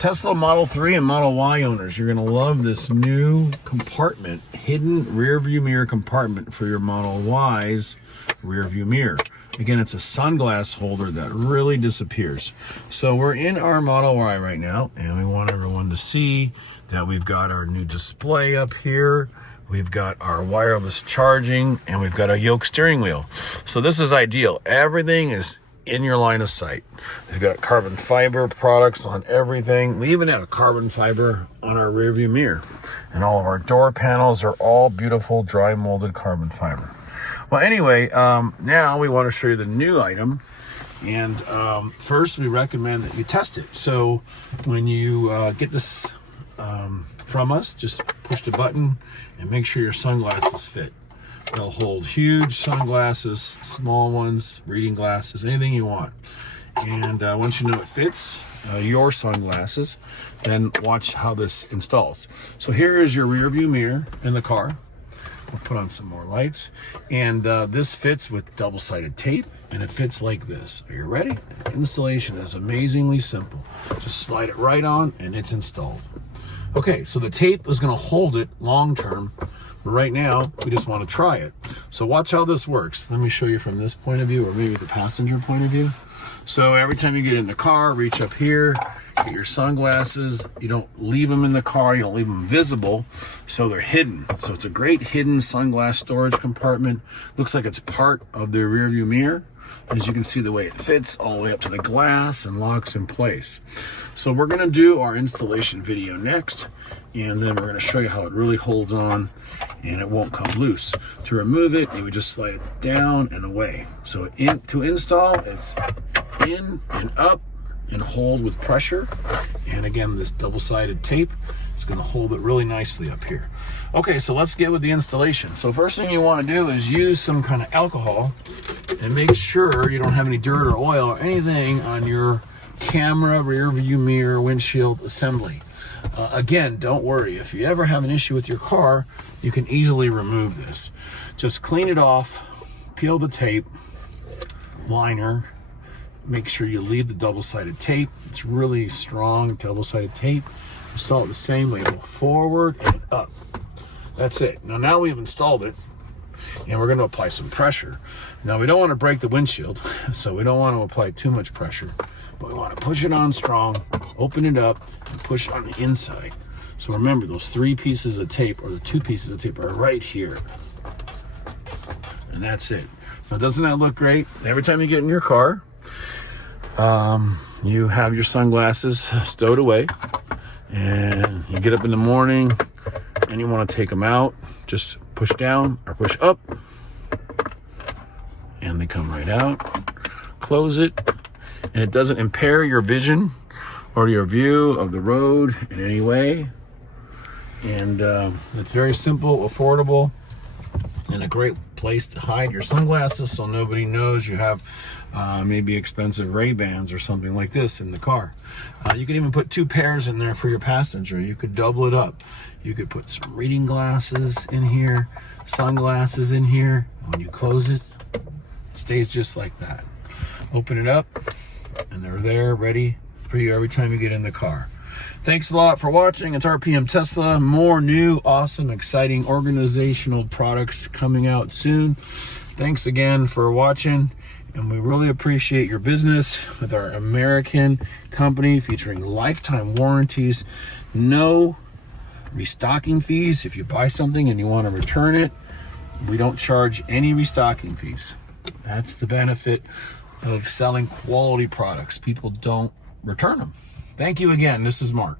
Tesla Model 3 and Model Y owners, you're going to love this new compartment, hidden rear view mirror compartment for your Model Y's rear view mirror. Again, it's a sunglass holder that really disappears. So we're in our Model Y right now, and we want everyone to see that we've got our new display up here. We've got our wireless charging, and we've got a yoke steering wheel. So this is ideal. Everything is in your line of sight. We've got carbon fiber products on everything. We even have a carbon fiber on our rear view mirror. And all of our door panels are all beautiful dry molded carbon fiber. Well, anyway, now we want to show you the new item. And first, we recommend that you test it. So when you get this from us, just push the button and make sure your sunglasses fit. They'll hold huge sunglasses, small ones, reading glasses, anything you want. And once you know it fits your sunglasses, then watch how this installs. So here is your rear view mirror in the car. We'll put on some more lights. And this fits with double-sided tape, and it fits like this. Are you ready? Installation is amazingly simple. Just slide it right on, and it's installed. Okay, so the tape is going to hold it long-term. But right now, we just want to try it. So watch how this works. Let me show you from this point of view, or maybe the passenger point of view. So every time you get in the car, reach up here, get your sunglasses. You don't leave them in the car. You don't leave them visible. So they're hidden. So it's a great hidden sunglass storage compartment. Looks like it's part of the rear view mirror. As you can see, the way it fits all the way up to the glass and locks in place. So we're going to do our installation video next, and then we're going to show you how it really holds on and it won't come loose. To remove it, you would just slide it down and away. So to install, it's in and up and hold with pressure. And again, this double-sided tape is going to hold it really nicely up here. Okay, so let's get with the installation. So first thing you want to do is use some kind of alcohol and make sure you don't have any dirt or oil or anything on your camera, rear view mirror, windshield assembly. Again, don't worry. If you ever have an issue with your car, you can easily remove this. Just clean it off, peel the tape, liner, make sure you leave the double-sided tape. It's really strong double-sided tape. Install it the same way, forward and up. That's it. Now we've installed it, and we're going to apply some pressure. Now we don't want to break the windshield, so we don't want to apply too much pressure, but we want to push it on strong, open it up, and push it on the inside. So remember, those 3 pieces of tape, or the 2 pieces of tape, are right here. And that's it. Now, doesn't that look great? Every time you get in your car, you have your sunglasses stowed away, and you get up in the morning and you want to take them out. Just push down or push up, and they come right out. Close it, and it doesn't impair your vision or your view of the road in any way. And it's very simple, affordable, and a great place to hide your sunglasses so nobody knows you have maybe expensive Ray-Bans or something like this in the car. You could even put 2 pairs in there for your passenger. You could double it up. You could put some reading glasses in here, sunglasses in here. When you close it, it stays just like that. Open it up, and they're there ready for you every time you get in the car. Thanks a lot for watching. It's RPM Tesla. More new, awesome, exciting organizational products coming out soon. Thanks again for watching, and we really appreciate your business with our American company featuring lifetime warranties, no restocking fees. If you buy something and you want to return it, we don't charge any restocking fees. That's the benefit of selling quality products. People don't return them. Thank you again. This is Mark.